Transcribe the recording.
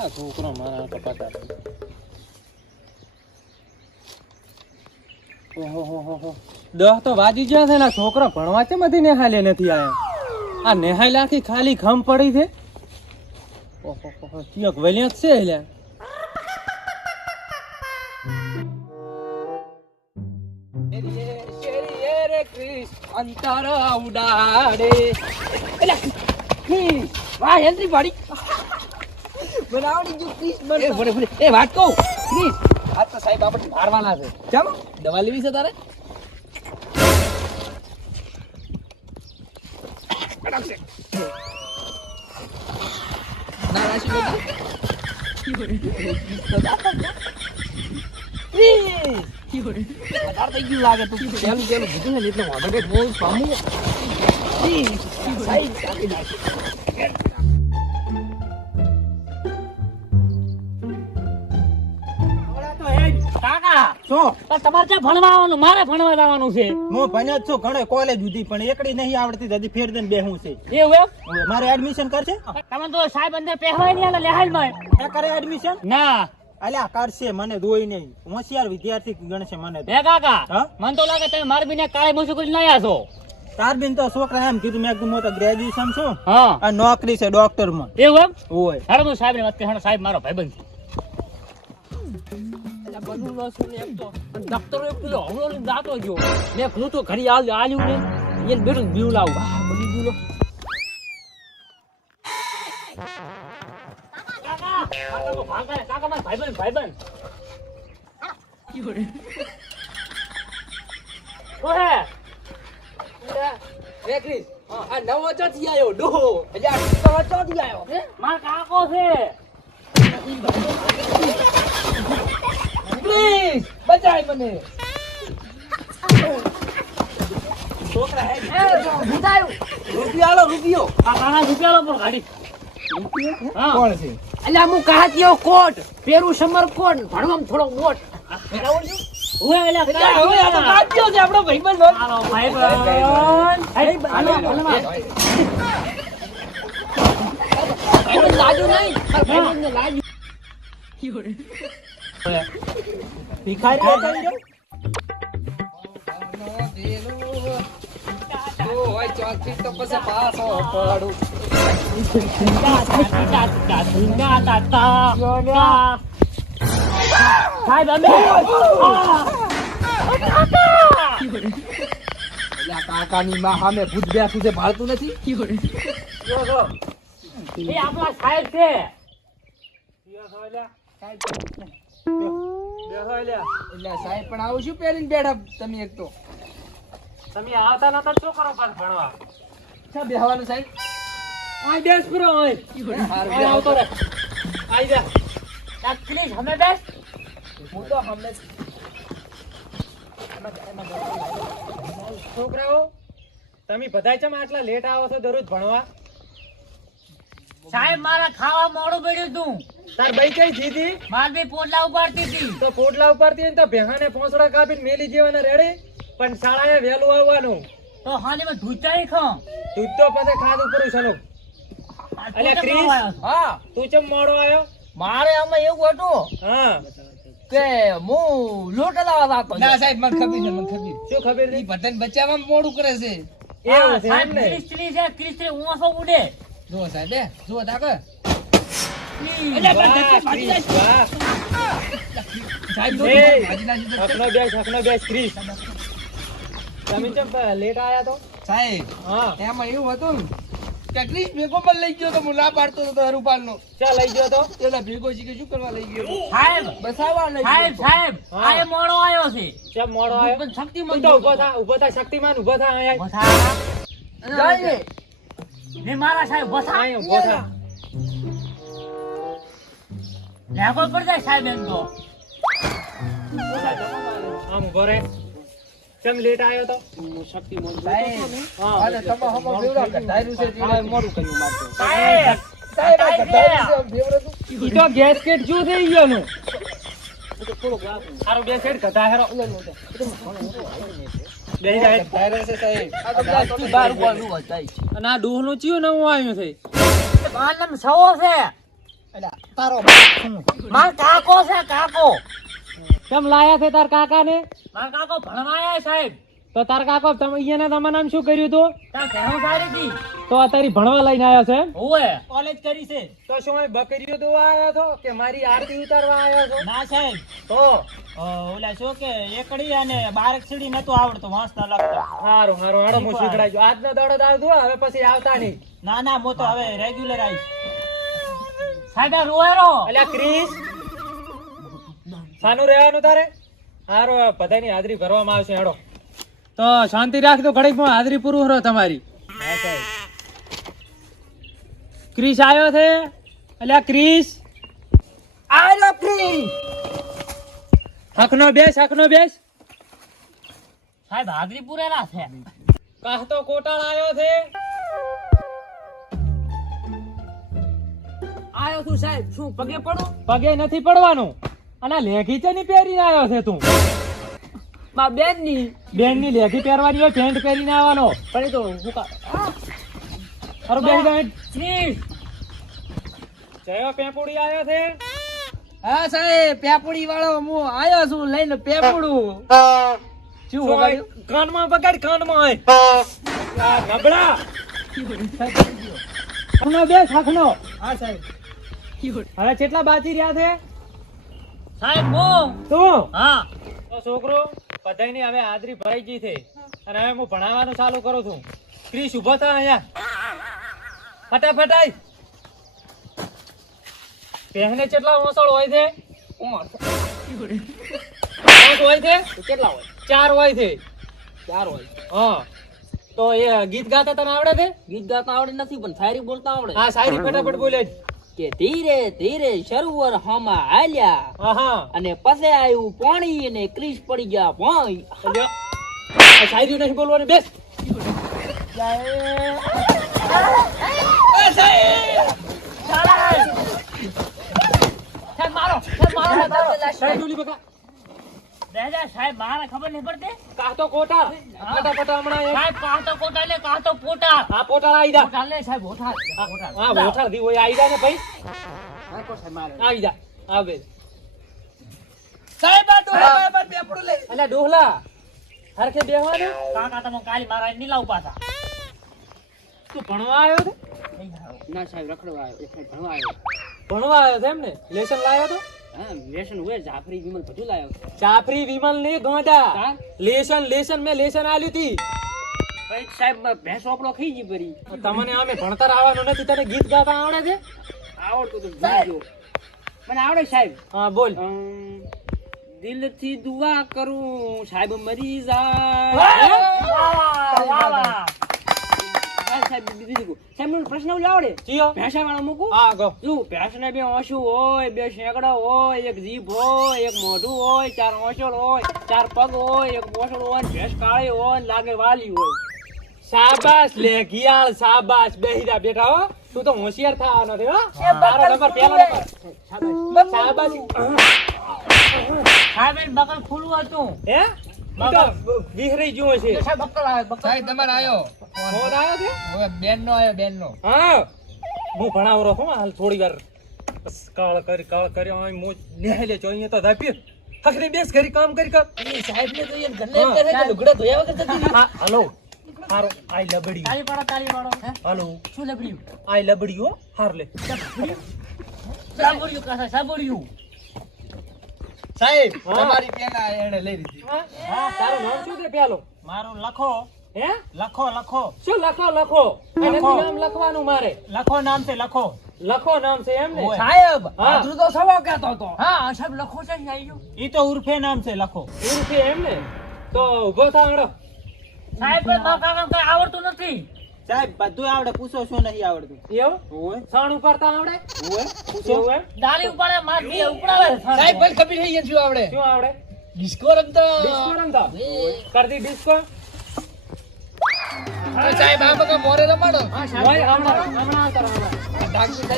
આ છોકરો મારા કપાતા. દહ તો વાજી ગયા છે ને છોકરો ભણવા છે બધી નેહાલે નથી આવ્યા આ નેહાલે આખી ખાલી ખમ પડી છે. ચિયોક છે એલ્યા અંતર ઉડાડે. વાહ એન્ટ્રી પાડી બનાવડી જો ક્રિસ એ એ વાત કહું. આ તો સાહેબ આપણે મારવાના છે. કેમ દવા લેવી છે તારે? ના રાશિ બેટા થઈ ગયું લાગે તું. પેલું પેલું કીધું ને એટલે વાંધો બહુ પામું સાહેબ પણ તમારે ત્યાં ભણવા આવવાનું મારે ભણવા જવાનું છે. હું ભણ્યો જ છું ઘણે કોલેજ સુધી પણ એકડી નહીં આવડતી હજી ફેર દઈને બેહું છે. એવું એમ? મારે એડમિશન કરશે? તમે તો સાહેબ અંદર પહેરવાય નહીં આલે લેહાલમાં કરે એડમિશન ના. અલ્યા કરશે મને દોઈ નહીં. હોશિયાર વિદ્યાર્થી ગણશે મને. હે કાકા મને તો લાગે તમે મારી બીને કાળે મૂસી કરી લાયા છો. તાર બેન તો છોકરા એમ કીધું મેં કીધું તો ગ્રેજ્યુએશન છું. હા. નોકરી છે ડોક્ટરમાં. એવું એમ? હોય. સાહેબ ને વાત સાહેબ મારો ભાઈબંધ છે. ન છું ને એમ તો અને ડોક્ટરો એ પેલો હવળો લઈને દાતો ગયો મેં હું તો ઘડી આલ આલ્યું ને એને બેઠું બીવું લાવું આ બની ગયું લો. ભાઈબંધ ભાઈબંધ ઓહે એ ક્રિસ આ નવો ચોથી આવ્યો ડોહો એટલે આ ચોથી આવ્યો હે મારો કાકો છે પ્લીઝ બચાય મને. છોકરા હે. રૂપિયો. આ કાકા રૂપિયા લો પણ ગાડી હા. કોણ છે? અલ્યા હું કાહતીયો કોટ પેરું સમર કોટ ભણવામાં થોડો મોટ. લાગ્યું નહીં. ભિખારી? સાહેબ અમે કાકાની માં સામે ભૂત બેઠું છે ભાળતું નથી આપણા સાહેબ છે. એટલે સાહેબ પણ આવું શું પહેરીને બેઠા તમે એક તો? તમે આવતા નતા શું કરો પાછા ભણવા? શા બેહવાનું સાહેબ? આ બેસ પૂરો હોય હારું, આવતો રે આઈ જા. આ હમે બેસ. હું તો હમણાં છોકરાઓ તમે બધા ચમ આટલા લેટ આવો છો દરરોજ ભણવા? સાહેબ મારા ખાવા મોડું પડ્યું તું. તાર બાઈ કઈ જીધી માર બી પોટલા ઉપાડતી હતી. તો પોટલા ઉપાડતી ને તો ભેહાને પોસડા કાપીને મેલી દેવાના રેડી પણ શાળાએ વહેલું આવવાનું. તો હાને મેં ધૂચાઈ ખાઉં દૂધ તો પછી ખાધું કરું સનુ અલ્યા ક્રિસ હા તું ચમ મોડો આવ્યો. મારે આમાં એવું હતું હા. કે હું લોટ લાવા જાતો ના સાહેબ મને ખબર છે મને ખબર શું ખબર ઈ બધાને બચાવવામાં મોડું કરે છે. એવું છે સાહેબ એમ ને. ક્રિસ ચલી છે ક્રિસ ઊંસો ઉડે. જો સાહેબ જો તાકે તમે લેટ આયા તો સાહેબ હા એમાં એવું હતું ને. ભેગો પણ લઈ ગયો તો હું ના પાડતો હતો હરુપાલ નો ચા લઈ ગયો તો એના ભેગો કે શું કરવા લઈ ગયો સાહેબ બસાવા લઈ સાહેબ સાહેબ આ મોડો આવ્યો છે મોડો આવ્યો પણ શક્તિમાન તું ઊભો થા. ઊભો થા શક્તિમાન ઊભો થા અહીંયા બસા ને મારા સાહેબ બસા અહીંયા ઊભો થા. લેગો પડ સાહેબ એમ તો આમ ઘરે. કેમ લેટ આવ્યો તો? સાહેબ હા. અને તમે હમો બેવડા ગધાર્યું છે એટલે મોરું કર્યું મારતો સાહેબ સાહેબ ગધાર્યું છે, બેવડું. ઈ તો ગેસકેટ જો થઈ ગયોનું સારું ગેસકેટ ગધા હેરો. બેહી જાય. ગધાર્યું છે સાહેબ. આ તો પ્લાસ્ટિક બહાર ઉપાડવું હોય, સાહેબ. અને આ ડોહનું ચિયું નવું આવ્યું છે? સવો છે. માર કાકો છે કાકો. કેમ લાયા છે તાર કાકા ને માર કાકો ભણવા સાહેબ. તો તાર કાકો તમે અહીંયા તમારા નામ શું કર્યું હતું? તાર સારી હતી. તો અત્યારે ભણવા લઈને આવ્યા છે એમ? કોલેજ કરી છે. તો શું એ બકરીઓ દોવા આવ્યા છો કે મારી આરતી ઉતારવા આવ્યો છો? ના સાહેબ. તો? ઓલા શું કે એકડી અને બારક સીડી નતું આવડતું વાંચતા લખતા હારું હારું હાડો હું શીખડાવજો આજનો દડો દાવ હવે પછી આવતા નહીં. ના ના હું તો હવે રેગ્યુલર આવીશ. આ રોયરો અલ્યા ક્રિસ સાનું રહેવાનું તારે? હારો બધાની હાજરી ભરવામાં આવશે હેડો. તો શાંતિ રાખજો ઘડીકમાં હાજરી પૂરું રહો તમારી. ક્રિસ આવ્યો છે? અલ્યા ક્રિસ આવ્યો ક્રિસ હકનો બેસ હકનો બેસ. સાહેબ હાજરી પૂરેલા છે. કાહ તો કોટાળ આવ્યો છે? આયો છું સાહેબ શું પગે પડું? પગે નથી પડવાનું. અને લેઘી છે ની પહેરીને આવ્યો છે તું? મા બેનની બેનની લેઘી પહેરવાની હોય પેન્ટ પહેરીને આવવાનો. પણ એ તો હું અરે બેન બેન શ્રી જયો પેપુડી આવ્યો છે? હા સાહેબ પેપુડી વાળો હું આયો છું લઈને પેપુડું. શું વગાડ્યું? કાનમાં બગાડ કાનમાં આ બે બેસ હા સાહેબ. હવે કેટલા બાકી રહ્યા છે? સાહેબ હું તું હા. તો છોકરો બધાયની હવે હાજરી ભરાઈ ગઈ છે. અને હવે હું ભણાવવાનું ચાલુ કરું છું. ક્રીશ ઊભો થા અહીંયા. ફટાફટ આઈ પહેને કેટલા ઓસળ હોય છે? હોય છે? કેટલા હોય? ચાર હોય છે. ચાર હોય. હા. તો એ ગીત ગાતા તને આવડે છે? ગીત ગાતા આવડે નથી પણ શાયરી બોલતા આવડે. હા શાયરી ફટાફટ બોલે. જ. કે ધીરે ધીરે સરોવર હમા હાલ્યા. હા હા અને પછી આવ્યું પાણી અને ક્રીસ પડી ગયા ભાઈ સાહેબ નહીં બોલવાની બેસ. મારો સાહેબ મારો દાદા સાહેબ મારા ખબર નહીં પડતી. કાતો કોટા કોટા હમણાં સાહેબ કાતો કોટા લે કાતો પોટા હા પોટા આવી જા. પોટા લે સાહેબ ઓઠા હા ઓઠા દી હોય આવી જા ને ભાઈ. આવી જા આવે. સાહેબ આ ડોહા બાબર પેપડું લઈ. અલ્યા ડોહલા હરખે બેહવા ને કાકા તમે કાલી મારા નીલા પાછા. તું ભણવા આવ્યો છે? ના સાહેબ રખડવા આવ્યો. એક સાહેબ ભણવા આવ્યો. ભણવા આવ્યો છે એમ ને લેસન લાવ્યો તો? વ્યસન હોય જાફરી વિમલ બધું લાયો. જાફરી વિમલ ને ગોંડા? લેસન લેસન મેં લેસન આલ્યું તી ભાઈ સાહેબ ભેંસ ઓપડો ખાઈ ગઈ પરી તમને અમે ભણતર આવવાનું નથી તને ગીત ગાતા આવડે છે? આવડતું તો ગયો મને આવડે સાહેબ. હા બોલ. દિલ દિલથી દુઆ કરું સાહેબ મરી જાય. સાહેબ બીજું દીકું. સાહેબ મને પ્રશ્ન ઓલો આવડે ચિયો ભેંસા વાળા મૂકું? હા ગો શું ભેંસને બે ઓછું હોય બે શેકડા હોય એક જીભ હોય એક મોઢું હોય ચાર ઓછળ હોય ચાર પગ હોય એક મોછળ હોય ભેંસ કાળી હોય લાગે વાલી હોય. શાબાશ લે ઘિયાળ શાબાશ. બેહી જા હો. તું તો હોશિયાર થવાનો છે હો. તારો નંબર પહેલો નંબર. શાબાશ. સાહેબ બકલ ખુલ્લું હતું. હે? બકલ. વિહરી વિહરાઈ છે. સાહેબ બકલ આવે બકલ. સાહેબ તમારે આવ્યો ફોન. આવ્યો છે? બેન નો આવ્યો બેન નો હા હું ભણાવરો છું હાલ થોડી વાર. બસ કાળ કરી કાળ કરી અહીં મોજ નેહલે જો અહીંયા તો ધાપી ફકરી બેસ ઘરી કામ કરી કર સાહેબ ને તો હા. એમ કહે છે કે લુગડા ધોયા વગર જતી હા હલો. હારો આઈ લબડી તાળી પાડો તાળી પાડો. હે? શું લબડ્યું આઈ લબડી હો હાર લે. સાંભળ્યું કાસા સાંભળ્યું. સાહેબ તમારી પેલા એને લઈ લીધી. હા તારું નામ શું છે પેલો? મારું લખો. હે? લખો લખો. શું લખો લખો? અને નામ લખવાનું મારે. લખો નામ છે લખો. લખો નામ છે એમ ને? સાહેબ હા. તો સવો કહેતો હતો. હા. સાહેબ લખો છે ગયું. ઈ તો ઉર્ફે નામ છે લખો. ઉર્ફે એમ ને? તો ઊભો થા હળો સાહેબ મારા કાકા કઈ આવડતું નથી. સાહેબ બધું આવડે પૂછો શું નહીં આવડતું. એવું? ઓય સાણ ઉપાડતા આવડે? ઓય પૂછો. એમ? દાળી ઉપાડે માર દી ઉપડાવે. સાહેબ ભાઈ ખબર થઈ ગયા શું આવડે? શું આવડે? ડિસ્કો રમતા? ડિસ્કો રમતા? કરતી ડિસ્કો? તો સાહેબ આ બકા મોરે રમાડો. હા હમણાં હમણાં આવતા રમાડો ડાક્ટર